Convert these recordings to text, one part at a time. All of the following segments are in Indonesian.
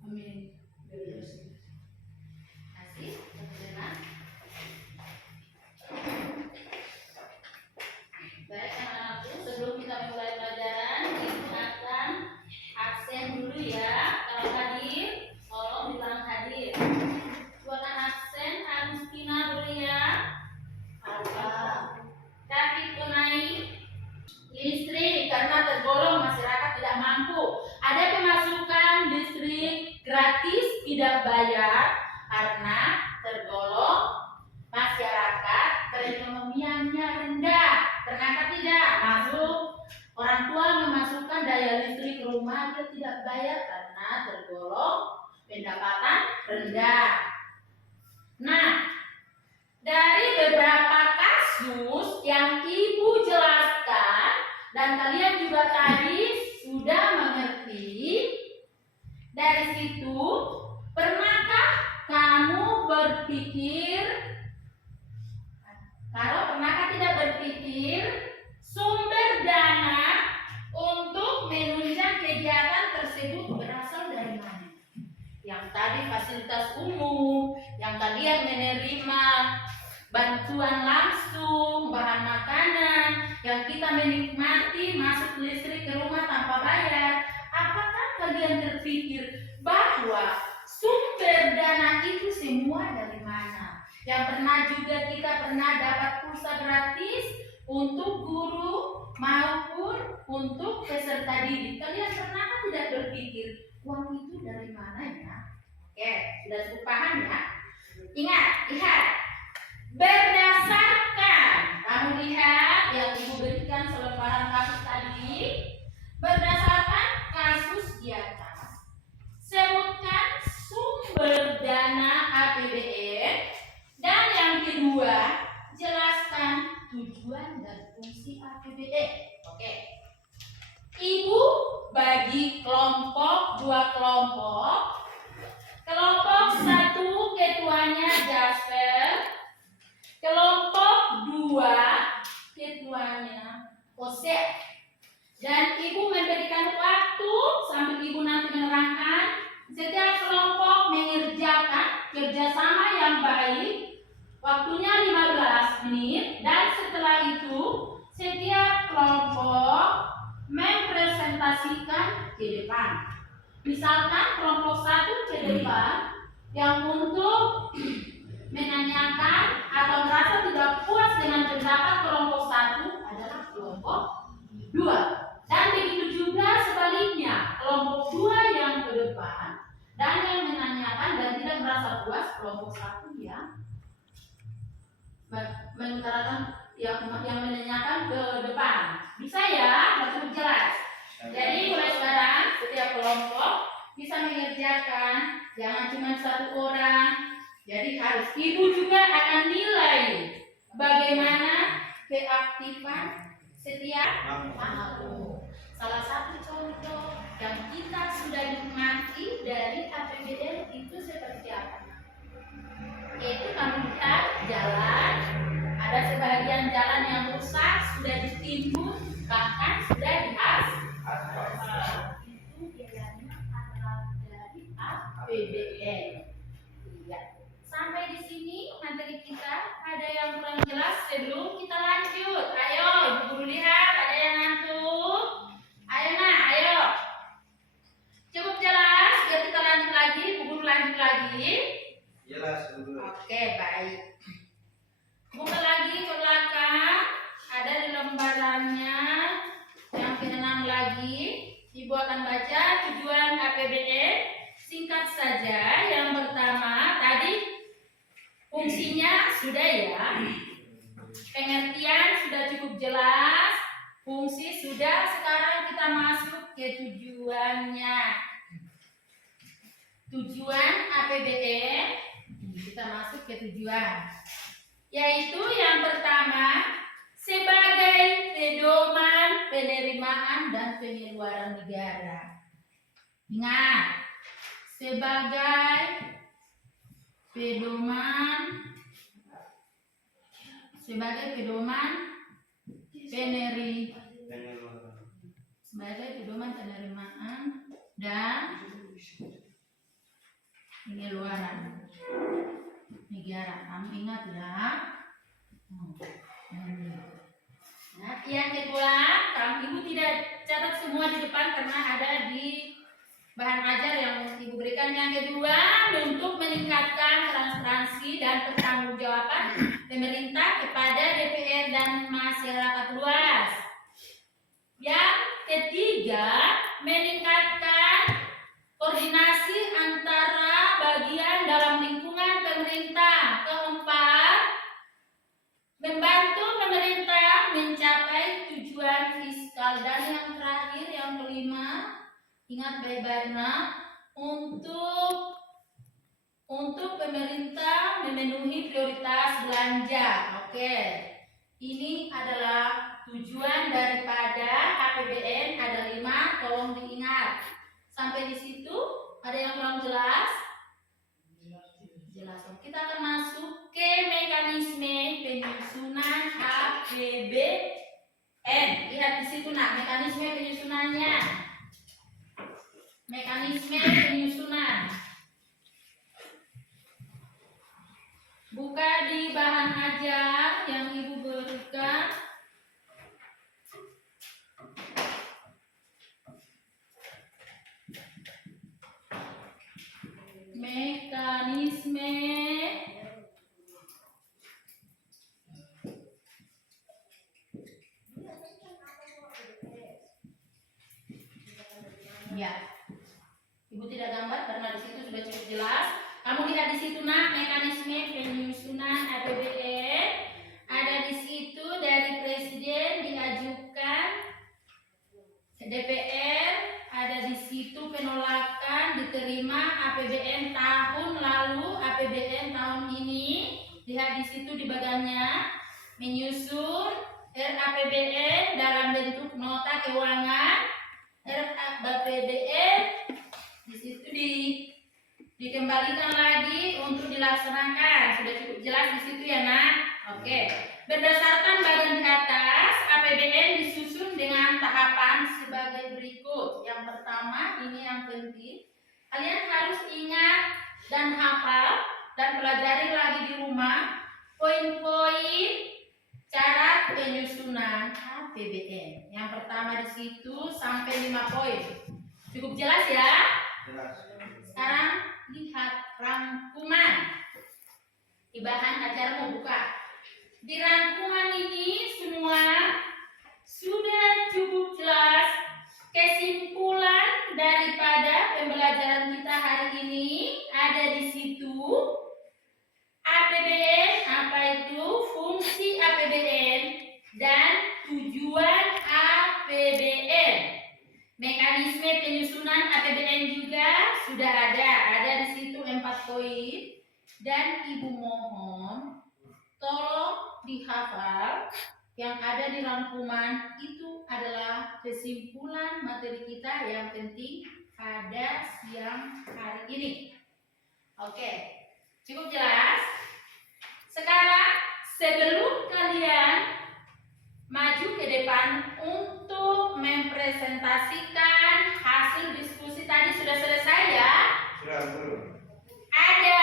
Amin. Kasih, teman-teman. Baik anak-anakku, sebelum kita mulai pelajaran, ibu akan absen dulu ya. Kalau hadir, tolong bilang hadir. Buatan absen Agustina dulu ya. David Kunai, listrik karena tergolong masyarakat tidak mampu. Ada pemasukan listrik gratis tidak bayar karena tergolong masyarakat perekonomiannya rendah. Ternyata tidak masuk. Orang tua memasukkan daya listrik rumah dia tidak bayar karena tergolong pendapatan rendah. Nah, dari beberapa kasus yang ibu jelaskan dan kalian juga tadi sudah mengerti, dari situ pernahkah kamu berpikir, kalau pernahkah tidak berpikir sumber dana untuk menunjang kegiatan tersebut berasal dari mana? Yang tadi fasilitas umum, yang kalian menerima bantuan langsung, bahan makanan, yang kita menikmati masuk listrik ke rumah tanpa bayar. Apakah kalian terpikir bahwa sumber dana itu semua dari mana? Yang pernah juga kita pernah dapat pulsa gratis untuk guru maupun untuk peserta didik. Kalian pernah tidak berpikir uang itu dari mana ya? Oke, sudah cukup paham ya? Ingat, lihat. Berdasarkan, kamu lihat yang ibu berikan selembaran kasus tadi. Berdasarkan kasus di atas, sebutkan sumber dana APBN. Dan yang kedua, jelaskan tujuan dan fungsi APBN. Oke. Ibu bagi kelompok, dua kelompok. Kelompok satu ketuanya Jasper. Kelompok dua ketuanya Jose. Dan ibu memberikan waktu sambil ibu nanti menerangkan. Setiap kelompok mengerjakan kerjasama yang baik. Waktunya 15 menit. Dan setelah itu setiap kelompok mempresentasikan ke depan. Misalkan kelompok satu ke depan yang untuk menanyakan atau merasa tidak puas dengan pendapat kelompok satu adalah kelompok dua. Dan begitu juga sebaliknya, kelompok dua yang ke depan dan yang menanyakan dan tidak merasa puas kelompok satu yang mengutarakan yang menanyakan ke depan. Bisa ya? Cukup jelas. Jadi mulai sekarang setiap kelompok bisa mengerjakan, jangan cuma satu orang. Jadi harus ibu juga akan nilai bagaimana keaktifan setiap tamu. Salah satu contoh yang kita sudah nikmati dari APBN itu seperti apa? Yaitu kamu lihat jalan, ada sebagian jalan yang rusak sudah ditimbun, bahkan sudah diaspal. Itu biayanya adalah dari APBN. Iya. Sampai di sini materi kita. Ada yang kurang jelas sebelum kita lanjut? Ayo, ibu guru lihat. Ada yang ngantuk? Ayo nak, ayo. Cukup jelas? Biar kita lanjut lagi. Ibu guru lanjut lagi. Jelas, Bu. Oke, baik. Buka lagi ke belakang. Ada di lembarannya yang ke-6 lagi. Ibu akan baca tujuan APBN. Singkat saja. Yang pertama tadi fungsinya sudah ya. Pengertian sudah cukup jelas. Fungsi sudah. Sekarang kita masuk ke tujuannya. Tujuan APBN. Kita masuk ke tujuan. Yaitu yang pertama, sebagai pedoman penerimaan dan pengeluaran negara. Ingat, sebagai pedoman penerimaan sebagai pedoman penerimaan dan pengeluaran negara. Kamu ingat ya? Nah, yang kedua, ibu tidak catat semua di depan karena ada di bahan ajar yang ibu berikan. Yang kedua, untuk meningkatkan transparansi dan pertanggungjawaban pemerintah kepada DPR dan masyarakat luas. Yang ketiga, meningkatkan koordinasi antara bagian dalam lingkungan pemerintah. Keempat, membantu pemerintah mencapai tujuan fiskal. Dan yang terakhir, yang kelima, ingat baik-baik untuk pemerintah memenuhi prioritas belanja. Oke, ini adalah tujuan daripada APBN. Ada 5, tolong diingat. Sampai di situ ada yang kurang jelas? Jelas. Kita akan masuk ke mekanisme penyusunan APBN. Lihat di situ mekanisme penyusunannya. Mekanisme penyusunan. Buka di bahan ajar yang ibu berikan. Mekanisme ya, ibu tidak gambar karena di situ sudah cukup jelas. Kamu lihat di situ mekanisme penyusunan APBN. Ada di situ dari presiden diajukan ke DPR. Ada di situ penolakan, diterima APBN tahun lalu, APBN tahun ini. Lihat di situ di bagiannya, menyusun RAPBN dalam bentuk nota keuangan. RAPBN di situ dikembalikan lagi untuk dilaksanakan. Sudah cukup jelas di situ ya nak. Oke. Berdasarkan bagian di atas, APBN disusun dengan tahapan sebagai berikut. Yang pertama, ini yang penting. Kalian harus ingat dan hafal dan pelajari lagi di rumah poin-poin cara penyusunan APBN. Yang pertama di situ sampai 5 poin. Cukup jelas ya? Jelas. Sekarang lihat rangkuman. Di bahan ajar mau buka. Di rangkuman ini semua sudah cukup jelas kesimpulan daripada pembelajaran kita hari ini. Ada di situ APBN, apa itu fungsi APBN dan tujuan APBN. Mekanisme penyusunan APBN juga sudah ada di situ 4 poin. Dan ibu mohon tolong dihafal. Yang ada di rangkuman itu adalah kesimpulan materi kita yang penting pada siang hari ini. Oke, cukup jelas? Sekarang sebelum kalian maju ke depan untuk mempresentasikan hasil diskusi tadi, sudah selesai ya? Sudah, belum. Ada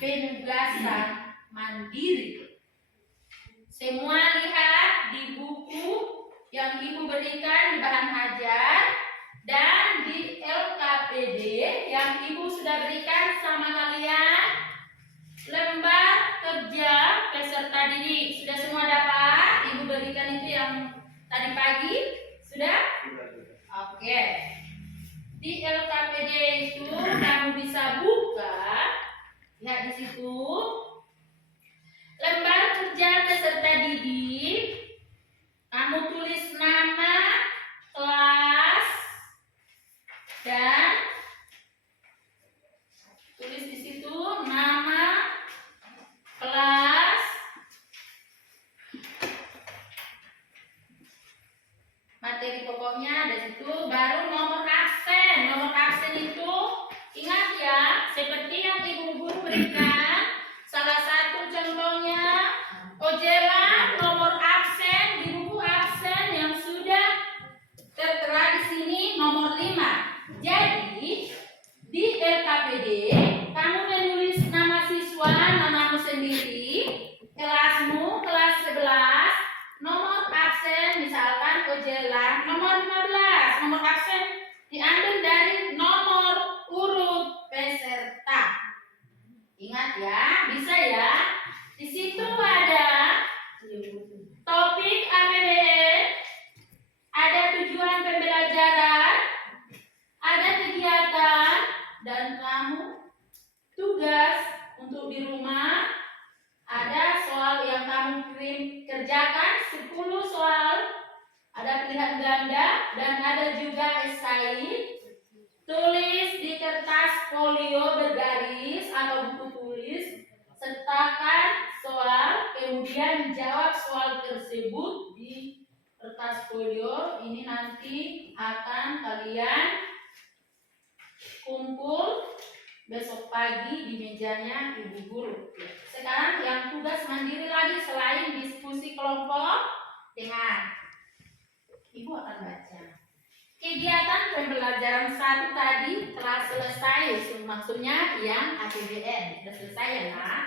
penugasan mandiri. Semua lihat di buku yang ibu berikan di bahan ajar dan di LKPD yang ibu sudah berikan sama kalian. Lembar kerja peserta didik sudah semua dapat? Ibu berikan itu yang tadi pagi sudah? Oke. Di LKPD itu kamu bisa buka. Lihat di situ. Lembar kerja peserta didik, kamu tulis nama, kelas, dan tulis di situ nama, kelas, materi pokoknya ada situ, baru nomor absen. Nomor absen itu ingat ya, seperti yang ibu guru berikan. Salah satu contohnya Ojela nomor absen di buku absen yang sudah tertera di Nomor 15, nomor absen diambil dari nomor urut peserta. Ingat ya, bisa ya. Di situ ada topik APBN, ada tujuan pembelajaran, ada kegiatan, dan kamu tugas untuk di rumah. Ada soal yang kamu kerjakan 10 soal, ada pilihan ganda, dan ada juga esai. Tulis di kertas folio bergaris atau buku tulis, sertakan soal, kemudian jawab soal tersebut di kertas folio. Ini nanti akan kalian kumpul besok pagi di mejanya ibu guru. Sekarang yang tugas mandiri lagi selain diskusi kelompok dengan ibu akan baca. Kegiatan pembelajaran 1 tadi telah selesai, maksudnya yang APBN sudah selesai ya nak.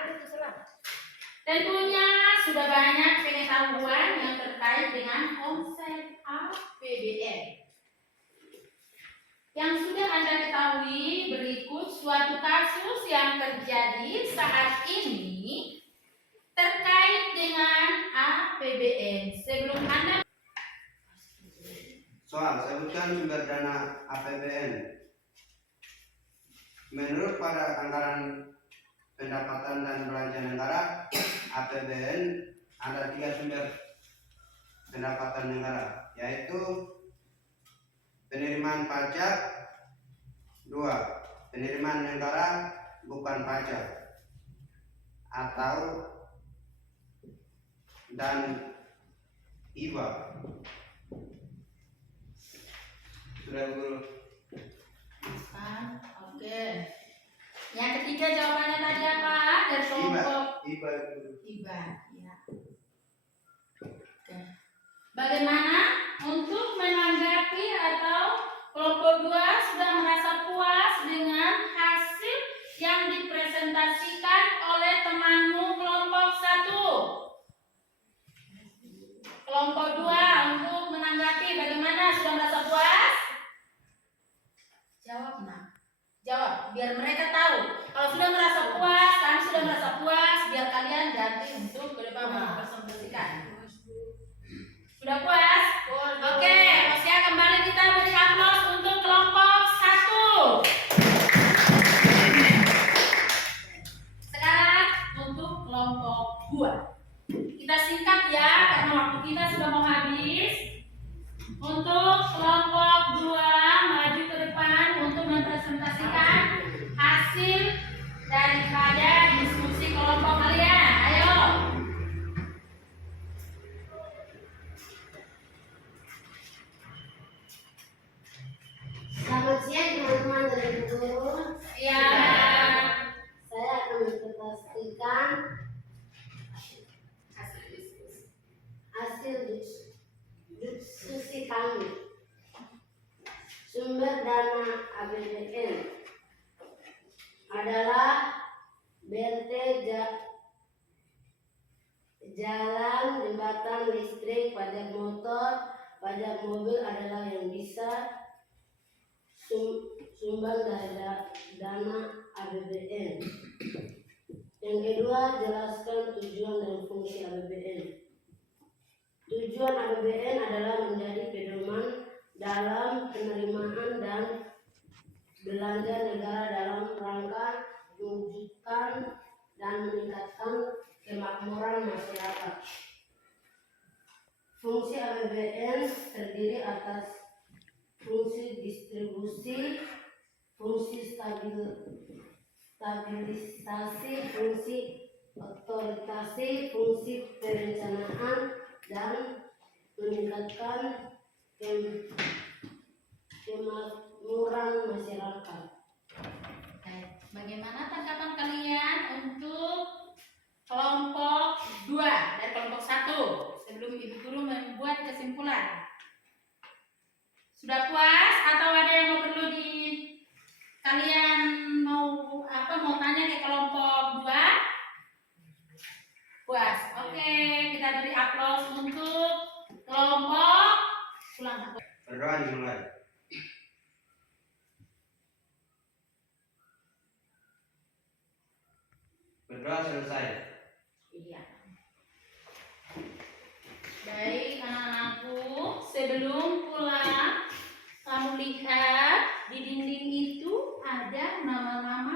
Tentunya sudah banyak pengetahuan yang terkait dengan konsep APBN. Yang sudah Anda ketahui, berikut suatu kasus yang terjadi saat ini terkait dengan APBN. Sebelum Anda soal, sebutkan sumber dana APBN. Menurut pada anggaran pendapatan dan belanja negara, APBN ada 3 sumber pendapatan negara, yaitu penerimaan pajak, 2 penerimaan negara bukan pajak, atau dan IVA. Sudah guru. Oke. Yang ketiga jawabannya tadi apa? Dari kelompok IVA. IVA. Ya. Oke. Bagaimana untuk menanggapi atau kelompok 2 sudah merasa puas dengan hasil yang dipresentasikan oleh temanmu kelompok 1? Kelompok 2 untuk menanggapi bagaimana, sudah merasa puas? Jawab nak. Jawab biar mereka tahu. Kalau sudah merasa puas, kami sudah merasa puas, biar kalian ganti untuk ke depan mempresentasikan. Sudah puas? Oke, Osia kembali kita beri aplaus untuk kelompok 1. Sekarang untuk kelompok 2. Kita singkat ya, karena waktu kita sudah mau habis. Untuk kelompok 2 maju ke depan untuk mempresentasikan hasil daripada diskusi kelompok kalian. Ayo. Selamat siang teman-teman dari guru. Ya. Saya akan mempresentasikan hasil diskusi kami. Sumber dana APBN adalah BLT jalan, jembatan, listrik, pajak motor, pajak mobil adalah yang bisa sumbang dari dana APBN. Yang kedua, jelaskan tujuan dan fungsi APBN. Tujuan APBN adalah menjadi pedoman dalam penerimaan dan belanja negara dalam rangka mewujudkan dan meningkatkan kemakmuran masyarakat. Fungsi APBN terdiri atas fungsi distribusi, fungsi stabilisasi, fungsi otoritasi, fungsi perencanaan, dan meningkatkan kemakmuran masyarakat. Bagaimana tanggapan kalian untuk kelompok 2 dari kelompok 1 sebelum ibu guru membuat kesimpulan? Sudah puas atau ada yang mau perlu kalian mau tanya ke kelompok 2? Puas. Oke, kita beri aplaus untuk kelompok Ulang. Berdoa dimulai. Berdoa selesai. Iya. Baik anak-anakku, sebelum pulang kamu lihat di dinding itu ada nama-nama